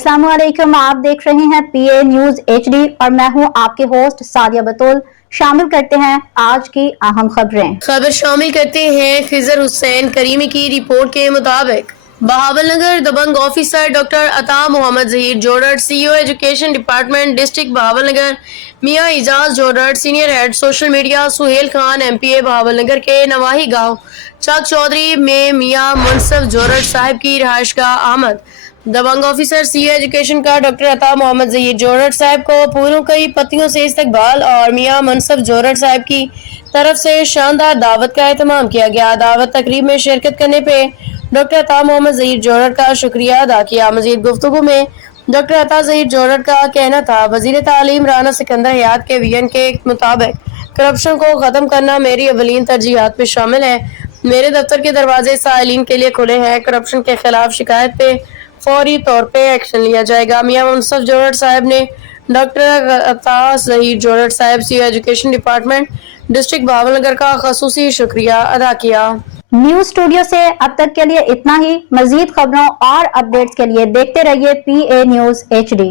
अस्सलाम वालेकुम, आप देख रहे हैं पीए न्यूज एचडी और मैं हूं आपके होस्ट सादिया बतूल। शामिल करते हैं आज की अहम खबर शामिल करते हैं। खिजर हुसैन करीमी की रिपोर्ट के मुताबिक बहावलनगर दबंग officer doctor Ata Mohammad Zaheer Jodar, CEO education department district Bahawalnagar, Mian Ijaz Jodar, senior head social media Suhail Khan, MPA Bahawalnagar के नवाही गांव चक चौधरी में मियां मुनसफ जोड़र साहब की रिहाइश का आमद। दबंग ऑफिसर सीईओ एजुकेशन का डॉक्टर अता मोहम्मद जहीर जोड़र साहब को पूरों कई पत्तियों से इस्तकबाल और मियां मुनसफ जोड़र साहब की तरफ से शानदार दावत का एहतमाम किया गया। दावत तकरीब में शिरकत करने पे डॉक्टर अता मोहम्मद जहीर जोड़र का शुक्रिया अदा किया। मजीद गुफ्तगू में डॉक्टर अता जहीर जोड़र का कहना था, वजीर तालीम राना सिकंदर हयात के विजन के मुताबिक करप्शन को खत्म करना मेरी अवलीन तरजीहात में शामिल है। मेरे दफ्तर के दरवाजे साइलिन के लिए खुले हैं। करप्शन के खिलाफ शिकायत पे फौरी तौर पे एक्शन लिया जाएगा। मियां मुनसफ जोड़र साहब ने डॉक्टर अता जहीर जोड़र साहब CEO education department district Bahawalnagar का खसूसी शुक्रिया अदा किया। न्यूज स्टूडियो से अब तक के लिए इतना ही। मजीद खबरों और अपडेट्स के लिए देखते रहिए पीए न्यूज एचडी।